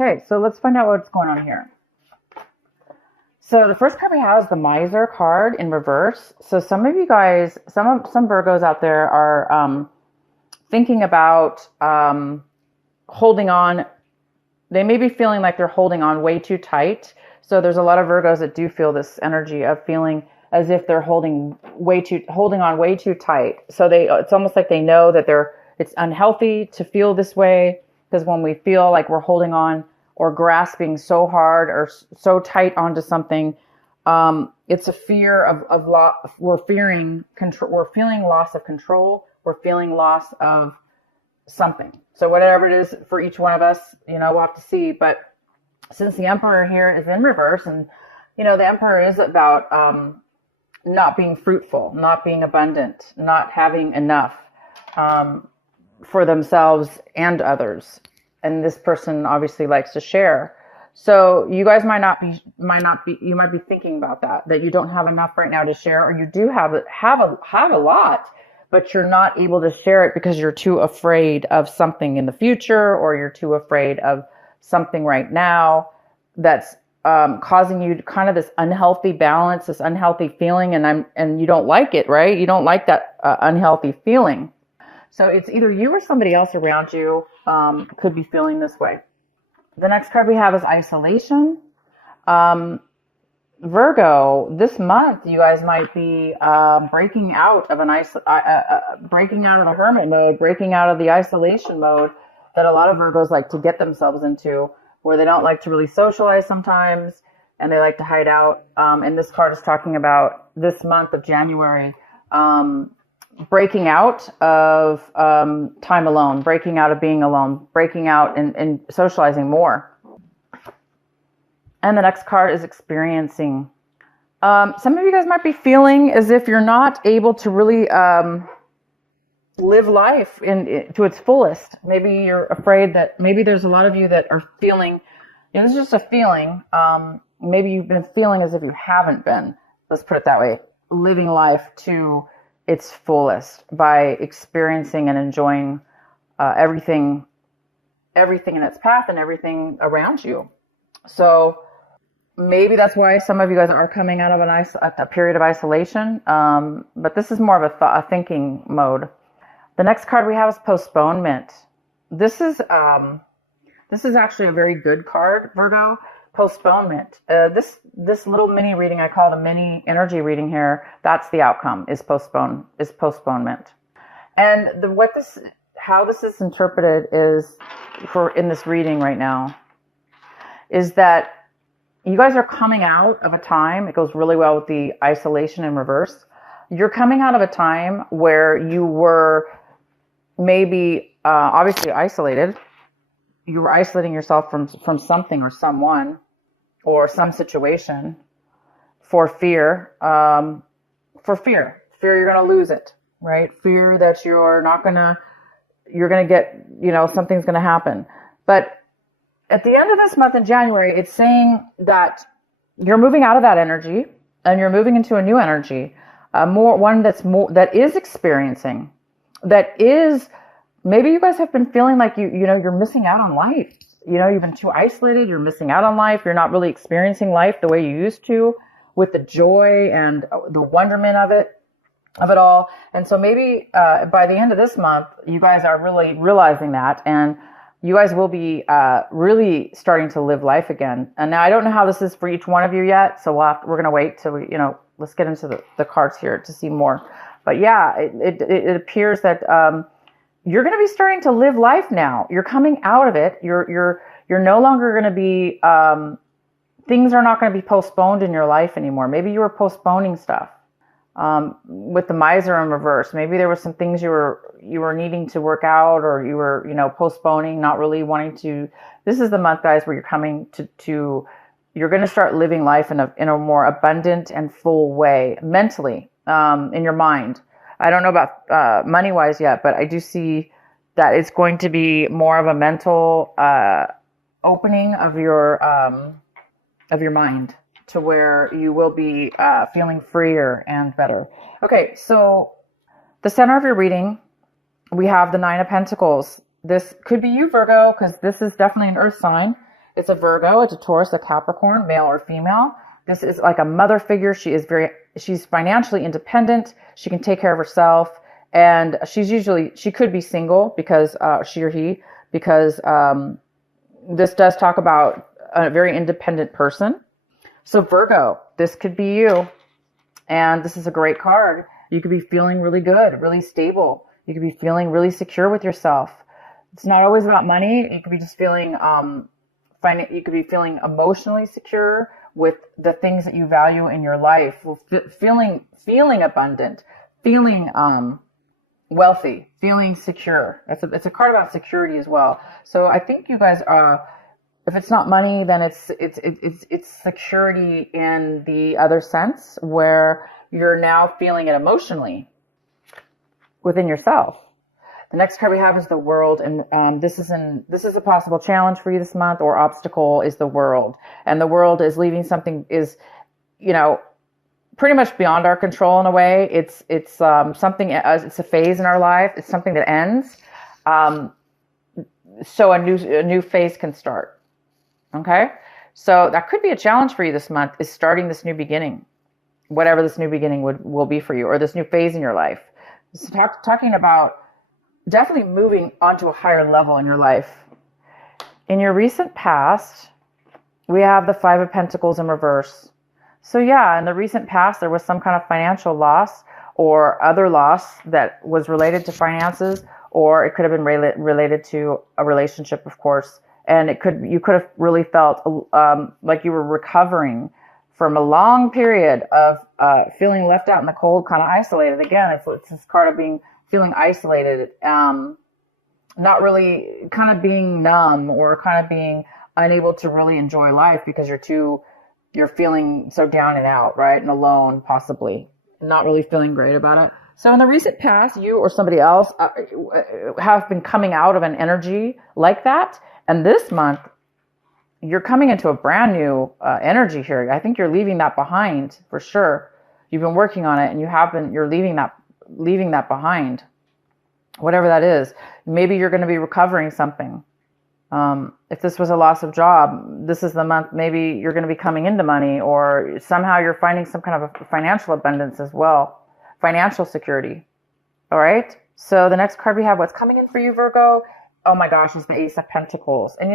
Okay, so let's find out what's going on here. So the first card we have is the Miser card in reverse. So some of you guys, some Virgos out there are thinking about holding on. They may be feeling like they're holding on way too tight. So there's a lot of Virgos that do feel this energy of feeling as if they're holding on way too tight. So it's almost like they know that it's unhealthy to feel this way, because when we feel like we're holding on or grasping so hard or so tight onto something, it's a fear of loss. We're fearing control. We're feeling loss of control. We're feeling loss of something. So whatever it is for each one of us, we'll have to see. But since the Emperor here is in reverse, and the Emperor is about not being fruitful, not being abundant, not having enough for themselves and others. And this person obviously likes to share. So you guys you might be thinking about that you don't have enough right now to share, or you do have a lot, but you're not able to share it because you're too afraid of something in the future, or you're too afraid of something right now that's causing you kind of this unhealthy balance, this unhealthy feeling, and you don't like it, right? You don't like that unhealthy feeling. So it's either you or somebody else around you could be feeling this way. The next card we have is isolation. Virgo, this month you guys might be breaking out of breaking out of the hermit mode, breaking out of the isolation mode that a lot of Virgos like to get themselves into, where they don't like to really socialize sometimes and they like to hide out. And this card is talking about this month of January, breaking out of time alone, breaking out of being alone, breaking out and socializing more. And the next card is experiencing. Some of you guys might be feeling as if you're not able to really live life to its fullest. Maybe you're afraid that maybe there's a lot of you that are feeling, this is just a feeling. Maybe you've been feeling as if you haven't been, let's put it that way, living life to its fullest by experiencing and enjoying everything in its path and everything around you. So maybe that's why some of you guys are coming out of a period of isolation. But this is more of a thinking mode. The next card we have is postponement. This is actually a very good card, Virgo. Postponement. This little mini reading, I call it a mini energy reading here. That's the outcome, is postponement. And how this is interpreted is in this reading right now is that you guys are coming out of a time. It goes really well with the isolation in reverse. You're coming out of a time where you were maybe obviously isolated. You were isolating yourself from something or someone or some situation for fear. Fear you're going to lose it, right? Fear that you're going to get, something's going to happen. But at the end of this month in January, it's saying that you're moving out of that energy and you're moving into a new energy, that is experiencing, that is. Maybe you guys have been feeling like you're missing out on life. You've been too isolated. You're missing out on life. You're not really experiencing life the way you used to, with the joy and the wonderment of it all. And so maybe by the end of this month, you guys are really realizing that, and you guys will be really starting to live life again. And now I don't know how this is for each one of you yet, so we're going to wait till let's get into the cards here to see more. But yeah, it appears that you're going to be starting to live life now. You're coming out of it. You're no longer going to be, things are not going to be postponed in your life anymore. Maybe you were postponing stuff. With the Miser in reverse, maybe there were some things you were needing to work out, or you were, postponing, not really wanting to. This is the month, guys, where you're coming to you're going to start living life in a more abundant and full way, mentally, in your mind. I don't know about money-wise yet, but I do see that it's going to be more of a mental opening of your mind, to where you will be feeling freer and better. Okay, so the center of your reading, we have the Nine of Pentacles. This could be you, Virgo, because this is definitely an earth sign. It's a Virgo, it's a Taurus, a Capricorn, male or female. This is like a mother figure. She's financially independent. She can take care of herself. And she could be single because, she or he, because this does talk about a very independent person. So Virgo, this could be you. And this is a great card. You could be feeling really good, really stable. You could be feeling really secure with yourself. It's not always about money. You could be just feeling, you could be feeling emotionally secure with the things that you value in your life. Feeling abundant, feeling, wealthy, feeling secure. It's a card about security as well. So I think you guys are, if it's not money, then it's security in the other sense where you're now feeling it emotionally within yourself. The next card we have is the World, and this is a possible challenge for you this month, or obstacle is the World, and the World is leaving something pretty much beyond our control in a way. It's something. It's a phase in our life. It's something that ends, so a new phase can start. Okay, so that could be a challenge for you this month, is starting this new beginning, whatever this new beginning will be for you, or this new phase in your life. So talking about definitely moving onto a higher level in your life. In your recent past, we have the Five of Pentacles in reverse. So yeah, in the recent past, there was some kind of financial loss or other loss that was related to finances, or it could have been related to a relationship, of course. And you could have really felt like you were recovering from a long period of feeling left out in the cold, kind of isolated. Again, it's this card of feeling isolated, not really, kind of being numb, or kind of being unable to really enjoy life because you're feeling so down and out, right? And alone, possibly, not really feeling great about it. So in the recent past, you or somebody else have been coming out of an energy like that. And this month, you're coming into a brand new energy here. I think you're leaving that behind for sure. You've been working on it, and you're leaving that behind, whatever that is. Maybe you're going to be recovering something. If this was a loss of job, this is the month. Maybe you're going to be coming into money, or somehow you're finding some kind of a financial abundance as well, financial security. All right. So the next card we have, what's coming in for you, Virgo? Oh my gosh, is the Ace of Pentacles. And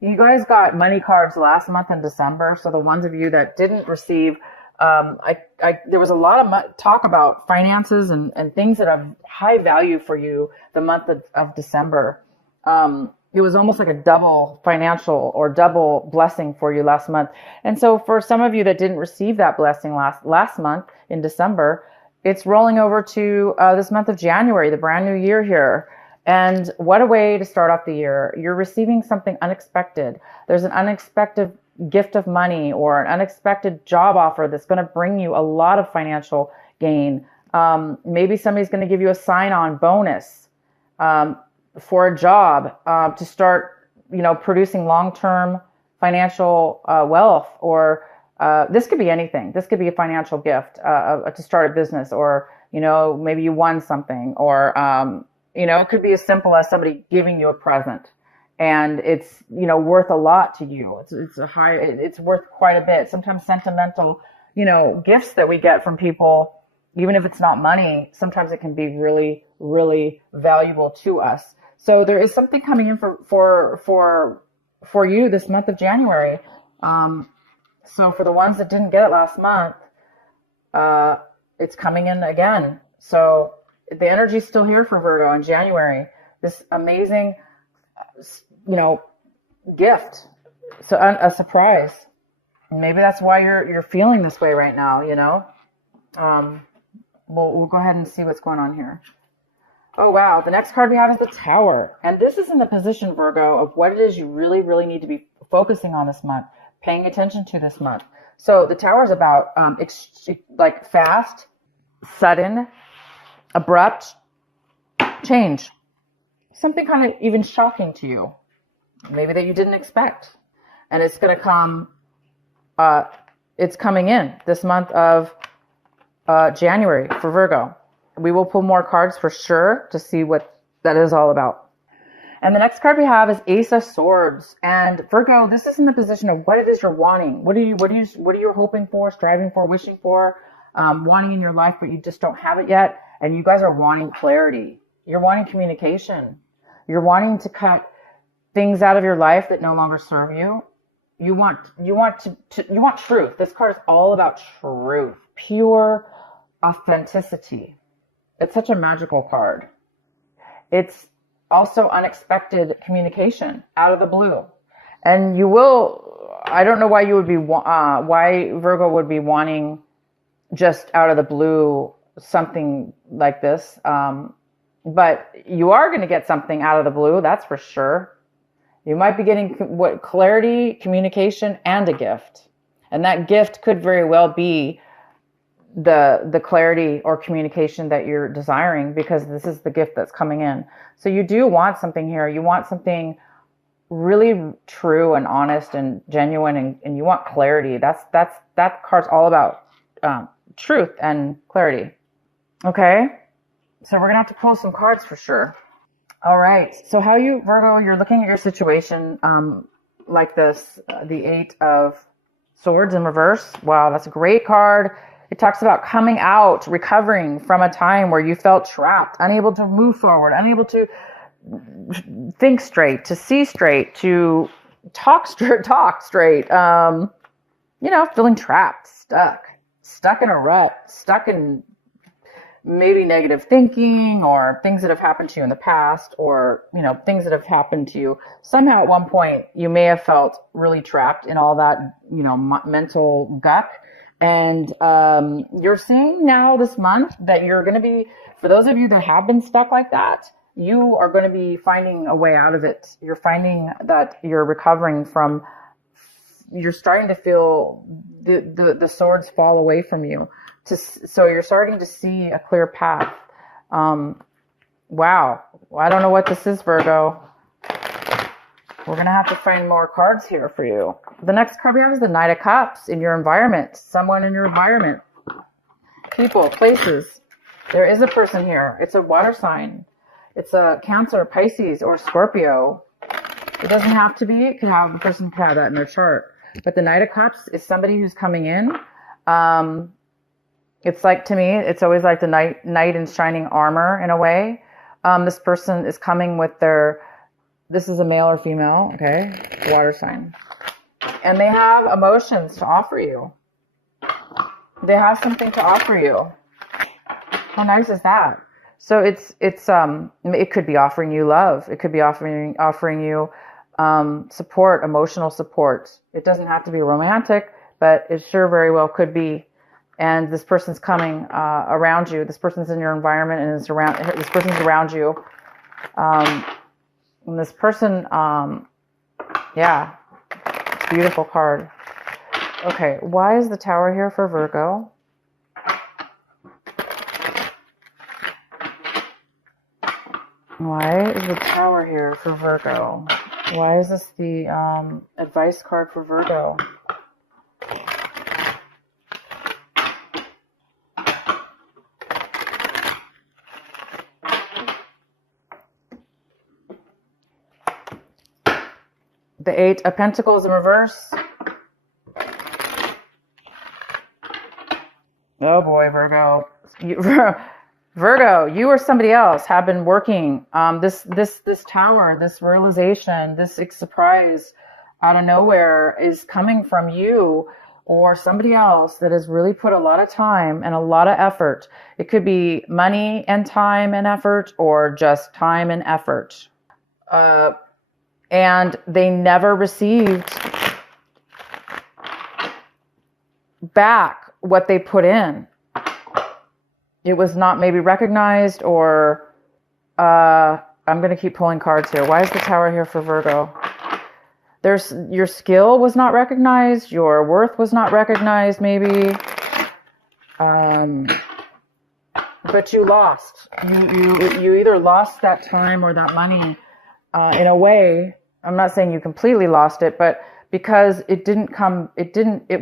you guys got money cards last month in December. So the ones of you that didn't receive, there was a lot of talk about finances and things that have high value for you the month of December. It was almost like a double financial or double blessing for you last month. And so for some of you that didn't receive that blessing last month in December, it's rolling over to this month of January, the brand new year here. And what a way to start off the year. You're receiving something unexpected. There's an unexpected gift of money or an unexpected job offer that's going to bring you a lot of financial gain. Maybe somebody's going to give you a sign-on bonus for a job to start, producing long-term financial wealth. Or this could be anything. This could be a financial gift to start a business, or maybe you won something, or it could be as simple as somebody giving you a present, and it's worth a lot to you. It's worth quite a bit. Sometimes sentimental gifts that we get from people, even if it's not money, sometimes it can be really, really valuable to us. So there is something coming in for you this month of January. So for the ones that didn't get it last month, it's coming in again. So the energy is still here for Virgo in January. This amazing, gift. So a surprise. Maybe that's why you're feeling this way right now. We'll go ahead and see what's going on here. Oh wow! The next card we have is the Tower, and this is in the position, Virgo, of what it is you really, really need to be focusing on this month, paying attention to this month. So the Tower is about like fast, sudden, abrupt change, something kind of even shocking to you, maybe that you didn't expect, and it's going to come. It's coming in this month of January for Virgo. We will pull more cards for sure to see what that is all about. And the next card we have is Ace of Swords. And Virgo, this is in the position of what it is you're wanting. What are you hoping for, striving for, wishing for, wanting in your life, but you just don't have it yet. And you guys are wanting clarity. You're wanting communication. You're wanting to cut things out of your life that no longer serve you. You want truth. This card is all about truth, pure authenticity. It's such a magical card. It's also unexpected communication out of the blue. And I don't know why you would be, why Virgo would be wanting just out of the blue something like this. But you are going to get something out of the blue, that's for sure. You might be getting clarity, communication, and a gift. And that gift could very well be the clarity or communication that you're desiring, because this is the gift that's coming in. So you do want something here. You want something really true and honest and genuine, and you want clarity. That card's all about truth and clarity. Okay, so we're gonna have to pull some cards for sure. All right, so Virgo, you're looking at your situation like this, the Eight of Swords in reverse. Wow, that's a great card. It talks about coming out, recovering from a time where you felt trapped, unable to move forward, unable to think straight, to see straight, to talk straight. Feeling trapped, stuck in a rut, stuck in maybe negative thinking, or things that have happened to you in the past, or, things that have happened to you. Somehow at one point you may have felt really trapped in all that, mental guck. And you're seeing now this month that you're going to be, for those of you that have been stuck like that, you are going to be finding a way out of it. You're finding that you're recovering from, you're starting to feel the swords fall away from you. So you're starting to see a clear path. Wow. I don't know what this is, Virgo. We're going to have to find more cards here for you. The next card we have is the Knight of Cups in your environment. Someone in your environment. People, places. There is a person here. It's a water sign. It's a Cancer, Pisces, or Scorpio. It doesn't have to be. The person could have that in their chart. But the Knight of Cups is somebody who's coming in. It's like, to me, it's always like the knight in shining armor in a way. This person is coming with this is a male or female, okay? Water sign. And they have emotions to offer you. They have something to offer you. How nice is that? So it could be offering you love. It could be offering you support, emotional support. It doesn't have to be romantic, but it sure very well could be. And this person's coming around you. This person's in your environment, and this person's around you. And this person, beautiful card. Okay, why is the Tower here for Virgo? Why is the Tower here for Virgo? Why is this the advice card for Virgo? The Eight of Pentacles in reverse. Oh boy, Virgo. Virgo, you or somebody else have been working. This tower, this realization, this surprise out of nowhere is coming from you or somebody else that has really put a lot of time and a lot of effort. It could be money and time and effort, or just time and effort. And they never received back what they put in. It was not maybe recognized, or I'm going to keep pulling cards here. Why is the Tower here for Virgo? Your skill was not recognized. Your worth was not recognized, maybe. But you lost. You either lost that time or that money in a way. I'm not saying you completely lost it, but because it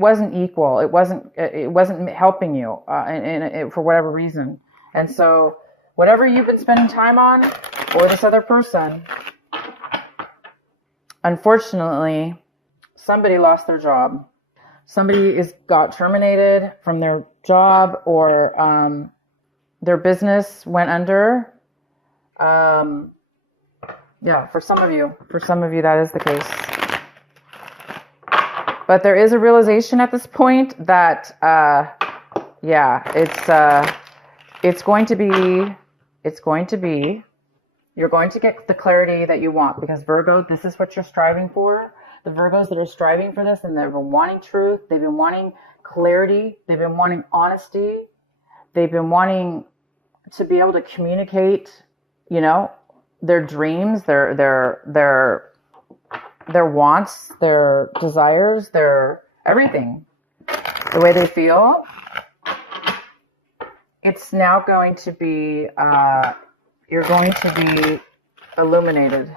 wasn't equal. It wasn't helping you for whatever reason. And so whatever you've been spending time on, or this other person, unfortunately, somebody lost their job. Somebody got terminated from their job, or their business went under. Yeah, for some of you that is the case. But there is a realization at this point that, it's going to be, you're going to get the clarity that you want, because Virgo, this is what you're striving for. The Virgos that are striving for this, and they've been wanting truth, they've been wanting clarity, they've been wanting honesty, they've been wanting to be able to communicate, their dreams, their wants, their desires, their everything, the way they feel. It's now going to be, you're going to be illuminated.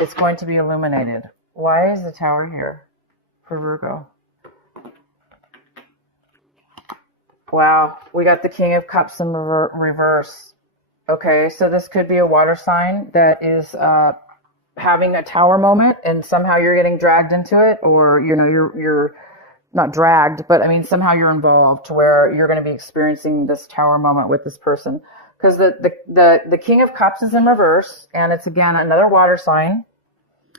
It's going to be illuminated. Why is the Tower here for Virgo? Wow, we got the King of Cups in reverse. Okay, so this could be a water sign that is having a tower moment, and somehow you're getting dragged into it, or you're not dragged, but I mean somehow you're involved to where you're going to be experiencing this tower moment with this person. Because the King of Cups is in reverse, and it's again another water sign.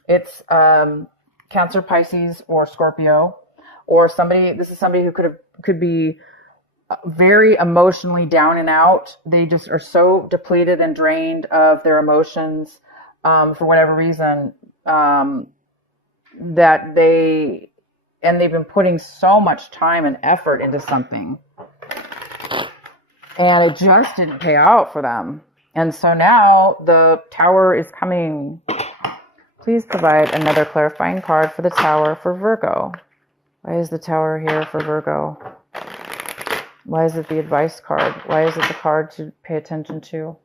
It's Cancer, Pisces, or Scorpio, or somebody. This is somebody who could be very emotionally down and out. They just are so depleted and drained of their emotions for whatever reason, that they've been putting so much time and effort into something, and it just didn't pay out for them. And so now the Tower is coming. Please provide another clarifying card for the Tower for Virgo. Why is the Tower here for Virgo? Why is it the advice card? Why is it the card to pay attention to?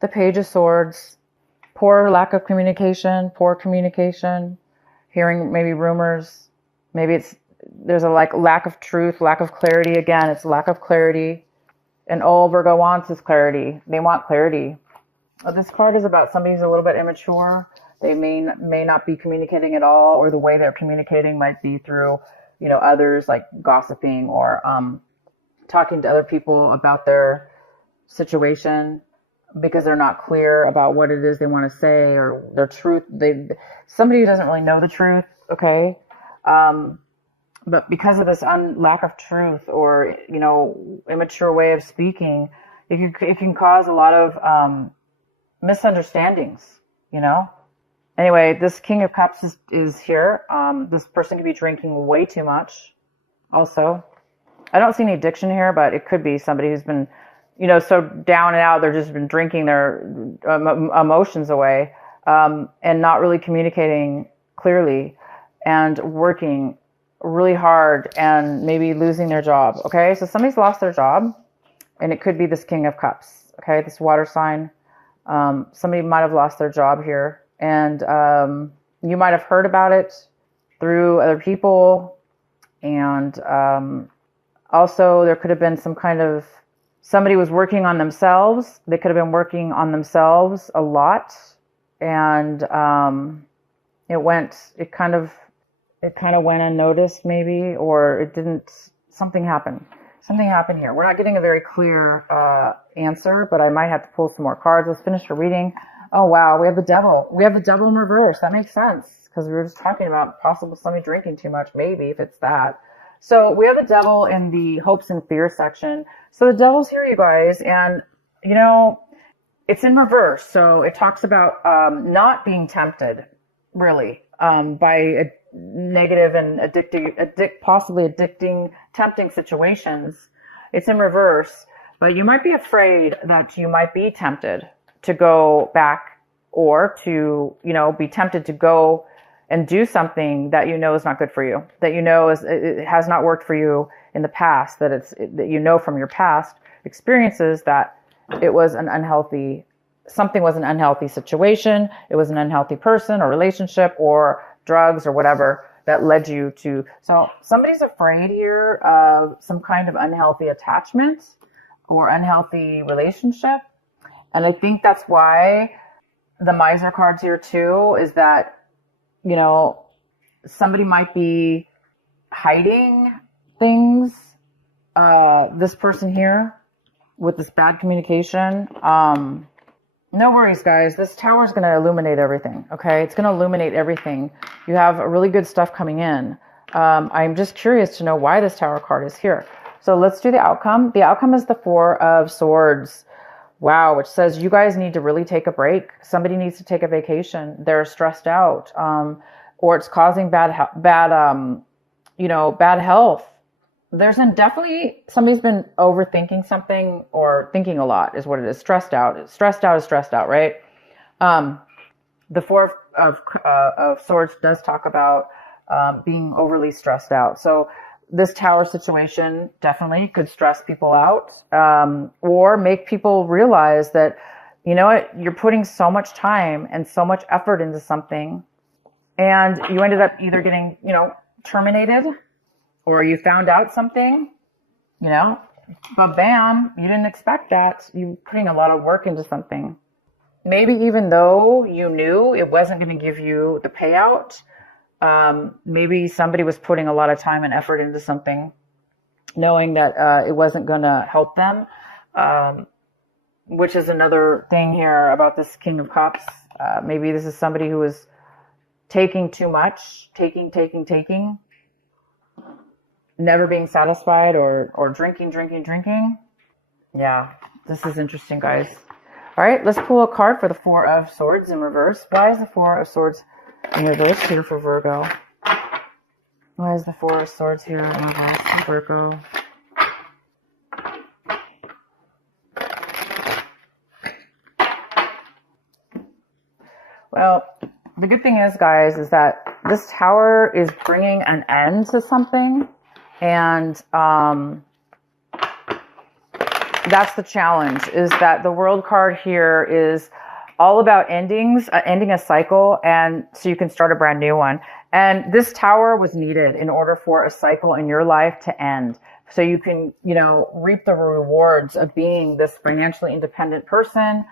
The Page of Swords. Poor lack of communication, hearing maybe rumors. Maybe there's a lack of truth, lack of clarity. Again, it's lack of clarity. And all Virgo wants is clarity. They want clarity. This card is about somebody who's a little bit immature. They may not be communicating at all, or the way they're communicating might be through, others, like gossiping or talking to other people about their situation, because they're not clear about what it is they want to say, or their truth. Somebody who doesn't really know the truth, okay? But because of this lack of truth, or, immature way of speaking, it can cause a lot of misunderstandings, Anyway, this King of Cups is here. This person could be drinking way too much. Also, I don't see any addiction here, but it could be somebody who's been, so down and out. They're just been drinking their emotions away, and not really communicating clearly, and working really hard, and maybe losing their job. Okay, so somebody's lost their job, and it could be this King of Cups. Okay, this water sign. Somebody might have lost their job here. And you might have heard about it through other people. And also there could have been some kind of, somebody was working on themselves. They could have been working on themselves a lot. And it kind of went unnoticed maybe, or it didn't, something happened. Something happened here. We're not getting a very clear answer, but I might have to pull some more cards. Let's finish the reading. Oh, wow. We have the Devil. We have the Devil in reverse. That makes sense, because we were just talking about possible somebody drinking too much, maybe, if it's that. So we have the Devil in the hopes and fears section. So the Devil's here, you guys, and, it's in reverse. So it talks about not being tempted, really, by negative and possibly addicting, tempting situations. It's in reverse, but you might be afraid that you might be tempted to go back, or to, be tempted to go and do something that is not good for you, that it has not worked for you in the past, that from your past experiences that it was something was an unhealthy situation, it was an unhealthy person or relationship or drugs or whatever that led you to. So somebody's afraid here of some kind of unhealthy attachment or unhealthy relationship. And I think that's why the miser cards here too is that, you know, somebody might be hiding things. This person here with this bad communication. No worries, guys. This tower is going to illuminate everything. Okay. It's going to illuminate everything. You have really good stuff coming in. I'm just curious to know why this tower card is here. So let's do the outcome. The outcome is the Four of Swords. Wow. Which says you guys need to really take a break. Somebody needs to take a vacation. They're stressed out. Or it's causing bad health. There's definitely somebody's been overthinking something or thinking a lot is what it is. Stressed out. Stressed out is stressed out, right? The Four of Swords does talk about being overly stressed out. So this tower situation definitely could stress people out, or make people realize that, you know what, you're putting so much time and so much effort into something, and you ended up either getting, you know, terminated, or you found out something, you know, but bam, you didn't expect that. You're putting a lot of work into something. Maybe even though you knew it wasn't going to give you the payout, maybe somebody was putting a lot of time and effort into something, knowing that it wasn't going to help them, which is another thing here about this King of Cups. Maybe this is somebody who is taking too much, taking, never being satisfied, or drinking. Yeah, this is interesting, guys. All right, let's pull a card for the Four of Swords in reverse. Why is the Four of Swords in reverse here for Virgo? Why is the Four of Swords here in reverse for Virgo? Well, the good thing is, guys, is that this tower is bringing an end to something. And that's the challenge, is that the World card here is all about endings, ending a cycle, and so you can start a brand new one. And this tower was needed in order for a cycle in your life to end. So you can, you know, reap the rewards of being this financially independent person,